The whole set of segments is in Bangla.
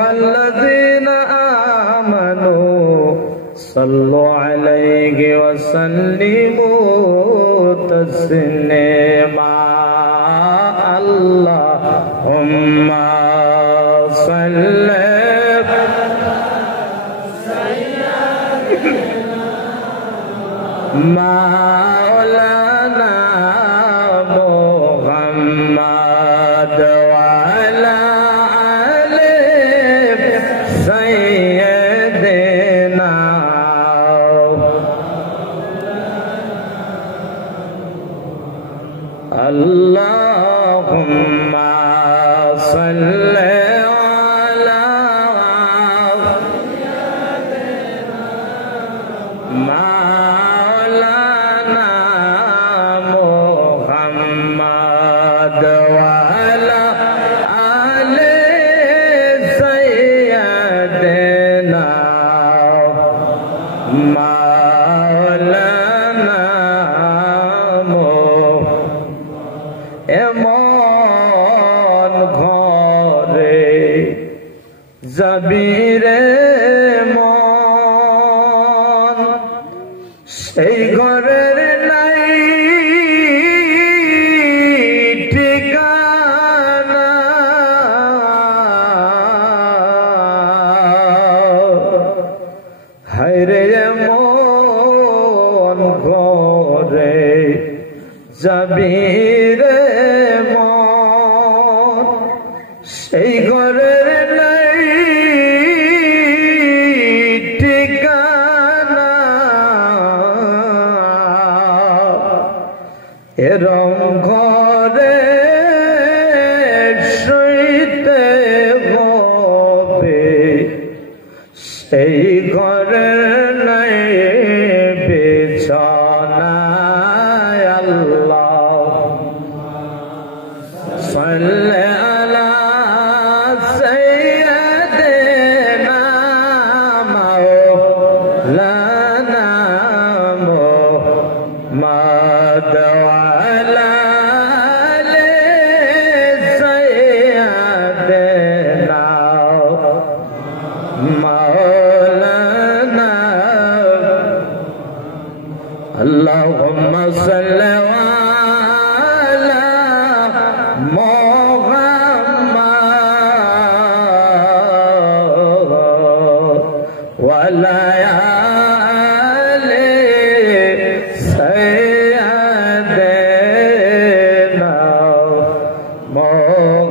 الذين آمنوا صلوا عليه وسلموا تسليما اللهم صل مولانا محمد وعلى آله سيدنا اللهم صل على مولانا محمد وعلى آل سيدنا مولانا এমন ঘরে যাবিরে মন সেই ঘরের নাই ঠিকানা হায়রে এমন ঘরে যাবিরে মন সেই ঘরের নাই ঠিকানা এরম ঘরে শুইতে হবে সেই ঘরের নাই বিছানা صل على سيدنا مولانا محمد وعلى آل سيدنا مولانا اللهم صل وعلى آل سيدنا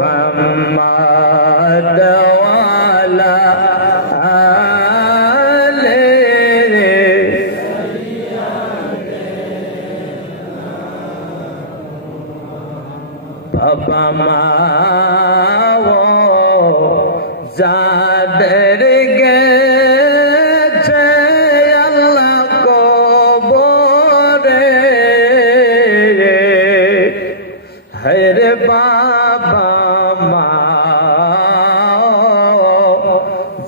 محمد وعلى آل বাবা মা যাদের গেছে আল্লাহ কবরে হায়রে বাবা মা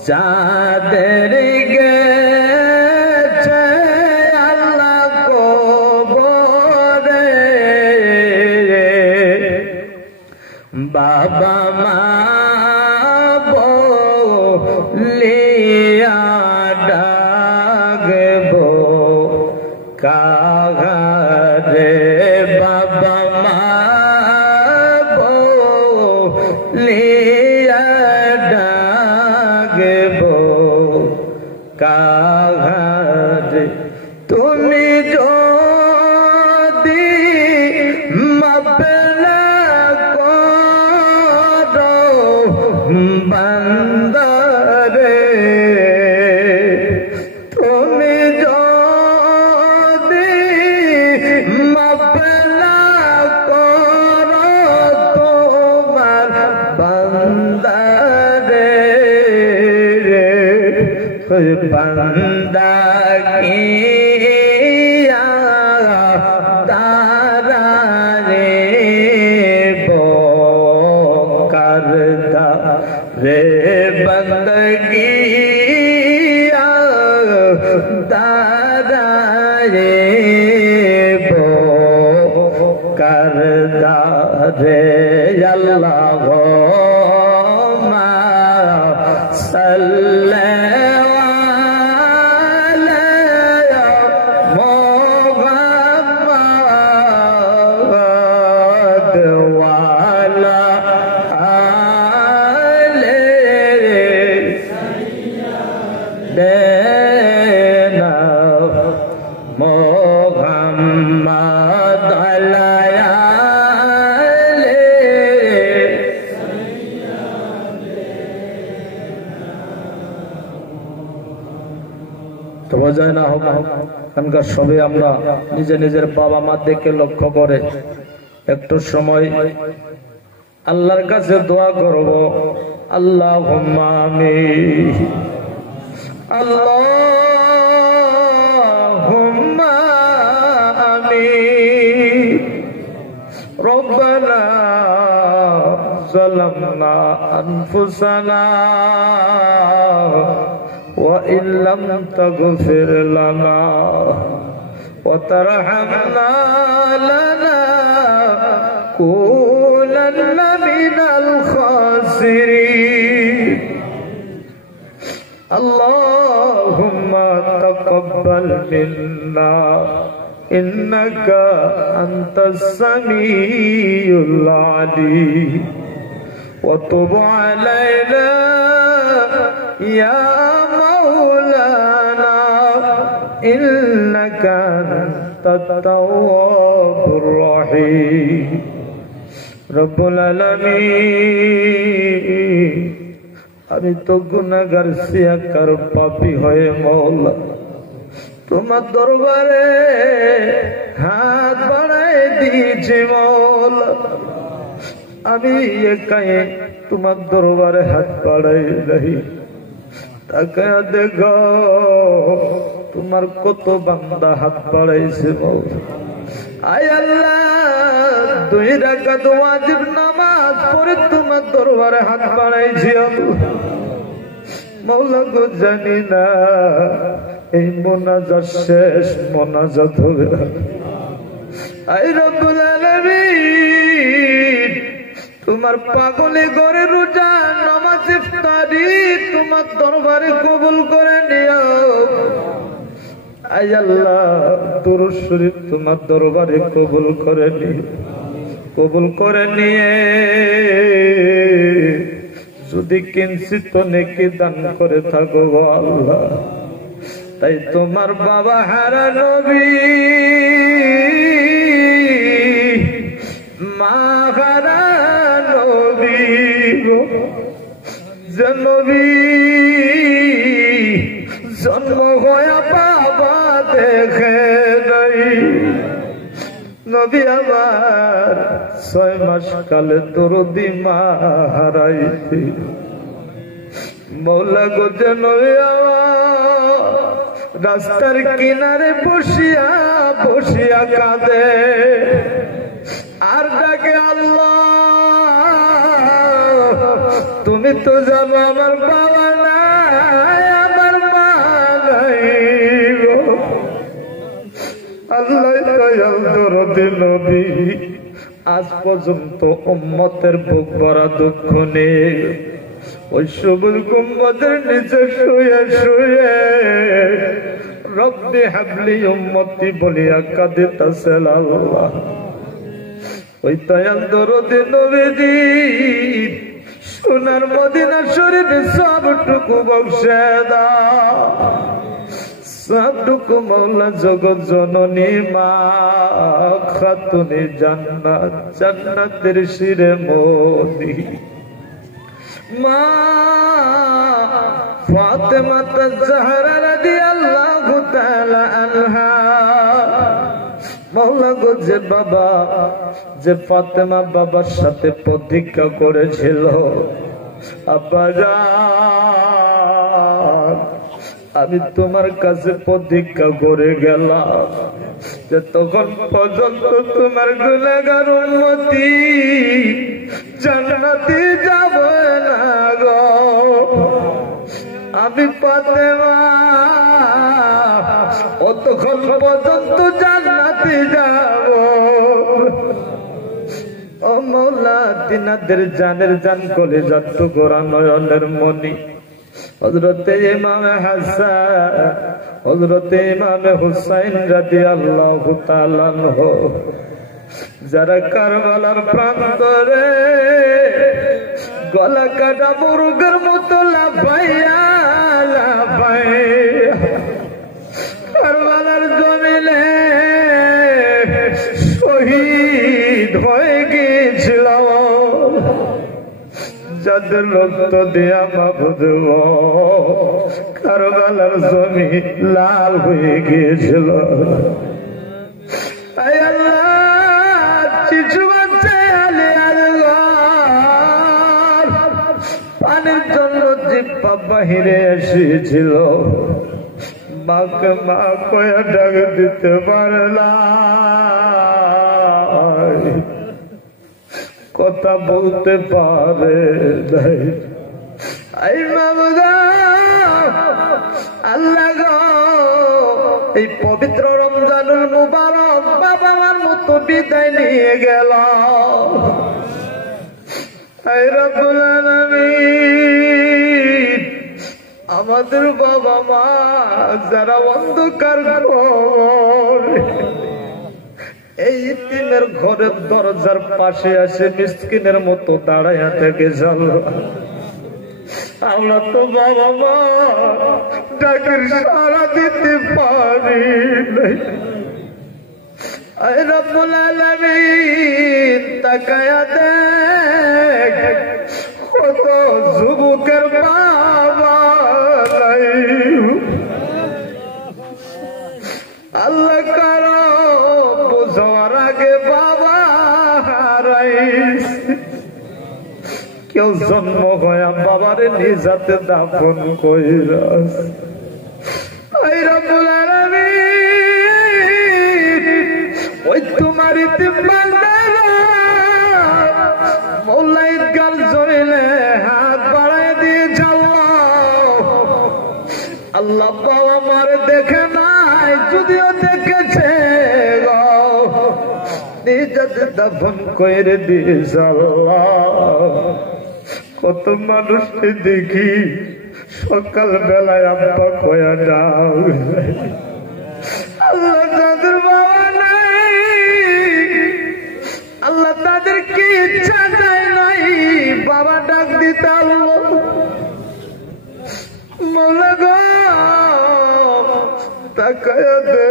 যাদের গেছে আল্লাহ কবরে বাবা মা লিয়া ডাকবো কাগারে বাবা মা লিয়া ডাকবো কাগারে তুমি যদি মাপনা করো বান্দারে তুমি যদি মাপনা করো তোমার বান্দারে বান্দা কি रे बंदगी दादा रे बो करदा रे अल्लाह তো বোঝায় না হোক এখানকার সবে আমরা নিজে নিজের বাবা মা দেখে লক্ষ্য করে একটু সময় আল্লাহর কাছে দোয়া করব। আল্লাহুম্মা আমিন, আল্লাহুম্মা আমিন। রব্বানা যালামনা আনফুসানা ওয়া ইল্লাম তাগফির লানা ওয়া তারহামনা লানাকুনান্না মিনাল খাসিরিন। আল্লাহুম্মা তাকাব্বাল মিন্না ইন্নাকা আনতাস সামিউল আলিম ওয়া তুব আলাইনা ইয়া মাওলানা ইন্নাকা আনতাত তাওয়াবুর রহিম। রব্বুল আলামিন, আমি তো গুনাহগার সিয়াকার পাপী হয়ে মওলা তোমার দরবারে হাত বাড়াই দিয়েছি মওলা। আমি একাই তোমার দরবারে হাত বাড়াই নাই, তাকায়া দেখো তোমার কত বান্দা হাত বাড়াইছে মওলা। আয় আল্লাহ, 2 রাকাত ওয়াজিব নামাজ পড়ে তোমার দরবারে হাত বাড়াইছি মওলা গো, জানি না এই মোনাজাত শেষ মোনাজাত হবে। আয় রব্বুল আলামিন, তোমার পাগলে ঘরে রোজা নামাজ ইফতারি তোমার দরবারে কবুল করে নিও। আয় আল্লাহ, দুরূদ শরীফ তোমার দরবারে কবুল করে নিও। কবুল করে নিয়ে যদি কিঞ্চিত নেকি দান করে থাকো গো আল্লাহ, তাই তোমার বাবা হারা নবী মা হারা নবী গো, যে নবী জন্ম হয়া বাবা দেখে নাই, নবী আমার 6 মাস কালে দরদি মা হারাইছে মওলা গো, যে নবী আমার রাস্তার কিনারে বসিয়া বসিয়া কাঁদে আর ডাকে আল্লাহ, তুমি তো জানো আমার বাবা নাই, আমার মা নাই গো। আল্লাহ দয়াল দরদি নবী আজ পর্যন্ত উম্মতের বুক ভরা দুঃখ নেই। ওই সবুজ গুম্বদের নিচে শুয়ে শুয়ে রব্বি হাবলি উম্মতি বলিয়া কাঁদিতেছেন আল্লাহ। ওই দয়াল দরদি নবীজি সোনার মদিনা শরীফে সবটুকু বক্সে দাও, সবটুকু মওলা জগৎ জননী মা খাতুনে জান্নাত, জান্নাতের শিরে মোদি মা ফাতেমা তাজহারা রাদিয়াল্লাহু তাআলা আনহা। মওলা গো, যে বাবা যে ফাতেমা বাবার সাথে প্রতিজ্ঞা করেছিল, আব্বাজান আমি তোমার কাছে প্রতিজ্ঞা করে গেলাম যে তখন পর্যন্ত তোমার গুনাহগার উম্মতি জান্নাতে যাবে না গো। আমি ফাতেমা অতক্ষণ পর্যন্ত জান্নাতে যাব। ও মওলা, তিনাদের জানের জান কলিজার টুকরা নয়নের মনি হযরতে ইমাম হাসান, হযরতে ইমাম হুসাইন রাদিয়াল্লাহু তাআলা আনহু, যারা কারবালার প্রান্তরে গলা কাটা মুরগের মতো লাফাইয়া লাফাইয়া কারবালার জমিনে শহীদ হয়ে গিয়েছিল, যাদের রক্ত দিয়া মাবুদ কারবালার জমি লাল হয়ে গিয়েছিল। আয় আল্লাহ, শিশু বাচ্চা আলে পানির জন্য জিব্বা বাহিরে এসেছিল, মাকে মা কয়া ডাক দিতে পারে না, কথা বলতে পারে নাই। আই মাবুদা আল্লাহ গো, এই পবিত্র রমজানুল মুবারক বাবা মার মতো বিদায় নিয়ে গেল। আই রব্বুল আলামিন, আমাদের বাবা মা যারা অন্ধকার এই ইতিমের ঘরের দরজার পাশে আসে মিসকিনের মতো দাঁড়াইয়া থেকে যাল, আমরা তো বাবা মা ডাকের সাড়া দিতে পারি নাই। আয় রব্বুল আলামিন, তাকায়া দেখ কত যুবকের বাবা নাই। আল্লাহ কারো বোঝার আগে বাবা হারাইছে, কেউ জন্ম হয়ে বাবারে নিজাতে দাফন কইরা। আই রব্বুল আলামিন, ওই তোমার মৌলাই গাল জড়িলে হাত বাড়ায় দিয়ে যাও। আল্লাহ বাবা মারে দেখে নাই, যদিও দেখেছে নিজাতে দাফন কইরে দিয়েছে। আল্লাহ, কত মানুষকে দেখি সকাল বেলায় আব্বা কয়া ডাক। আল্লাহ, যাদের বাবা নাই আল্লাহ তাদের কি ইচ্ছা যায় নাই বাবা ডাক দিতে। আল্লাহ মৌলা গো, তাকায়া দে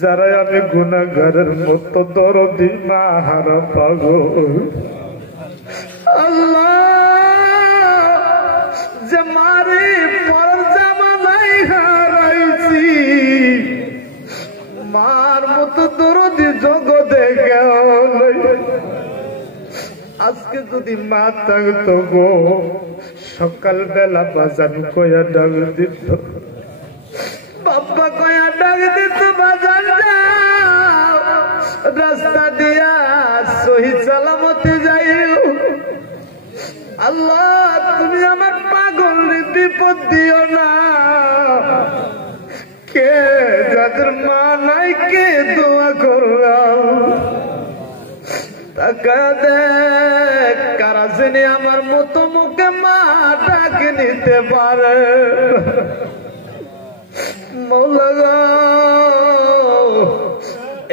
যারা আমি গুনাহগারের মতো দরদি মা হারা পাগল। আল্লাহ, যে মারে পরের জামানায় হারাইছি, মার মতো দরদি জগতে গেল। আজকে যদি মা থাকতো গো, সকাল বেলা বাজান কয়া ডাক দিত, বাপ্পা কয়া ডাক দিত, বাজান যাও রাস্তা দিয়া সহি সালামতে যাইও। আল্লাহ, তুমি আমার পাগল বিপদ দিও না। কে যাদের মা নাই কে দোয়া করলাম, তাকা দেখ কারা জেনে আমার মতো মুখে মা ডাকে নিতে পারে। মৌলা গো,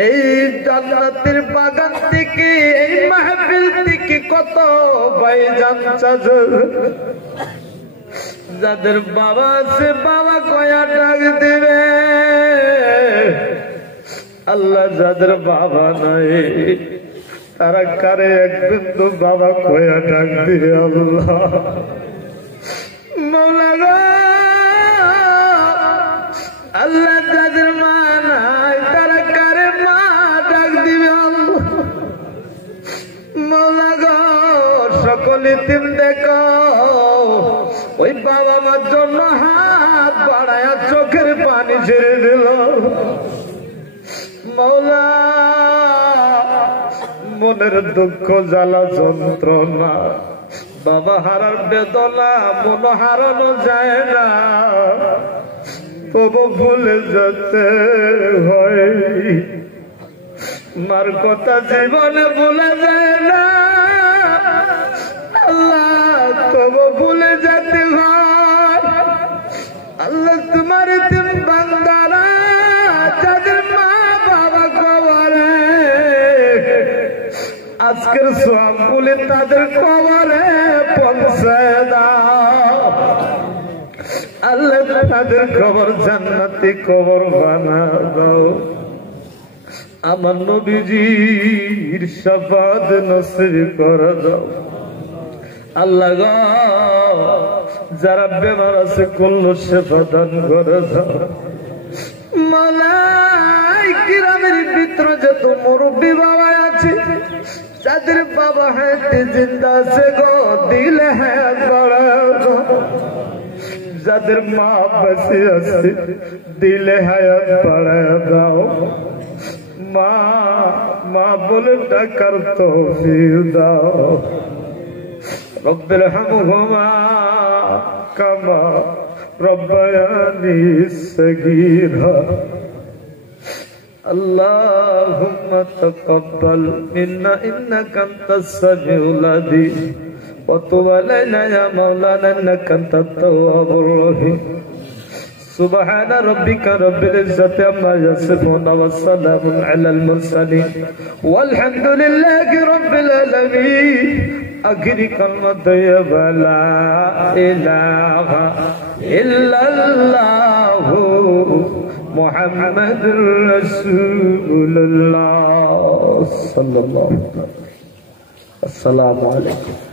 এই জান্নাতের বাগান থেকে এই মাহফিল থেকে কত ভাইজান যাদের বাবা আছে বাবা কয়া ডাক দিবে। আল্লাহ, যাদের বাবা নাই তারা কারে এক বিন্দু বাবা কয়া ডাক দিবে। আল্লাহ মৌলা গো, আল্লাহ, যাদের মা নাই তারা কারে মা ডাক দিবে। আল্লাহ মৌলা গো, সকলে দিন দেখো ওই বাবা মার জন্য হাত বাড়ায়া চোখের পানি ছেড়ে দিল। মৌলা, মনের দুঃখ জ্বালা যন্ত্রণা, বাবা হারার বেদনা মন হারানো যায় না, তবু ভুলে যেতে হয়। মার কথা জীবনে ভুলে যায় না, আল্লাহ তবু ভুলে যেতে হয়। আল্লাহ, তোমার তিন বান্দারা যাদের মা বাবা কবরে, আজকের সব বলে তাদের কবরে পৌঁছে দাও। আল্লাহ, তাদের কবর জান্নাতি কবর বানা দাও। আমার নবীজির শাফাত নসিব করে দাও। আল্লাহ গো যারা বেমার আছে কুল্লু শেফা দান করে দাও মালাই কিরামের ভিতরে যত মুরব্বী বাবা আছে যাদের বাবা হাতে জিন্দা আছে গো দিল হ্যাঁ গো যাদের মা বেঁচে আছে দিলে হায়াত বাড়ায় দাও মা মা বলে ডাকার তৌফিক দাও রব্বির হামহুমা কামা রব্বায়ানি সগীরা আল্লাহুম্মা তাকাব্বাল মিন্না ইন্নাকা আনতাস সামিউল আলিম ওয়া তুব আলাইনা ইয়া মাওলানা ইন্নাকা আনতাত তাওয়াবুর রহিম سبحان ربك رب العزة عما يصفون والسلام على المرسلين والحمد لله رب العالمين آخر كلمة لا إله إلا الله محمد رسول الله صلى الله عليه وسلم السلام عليكم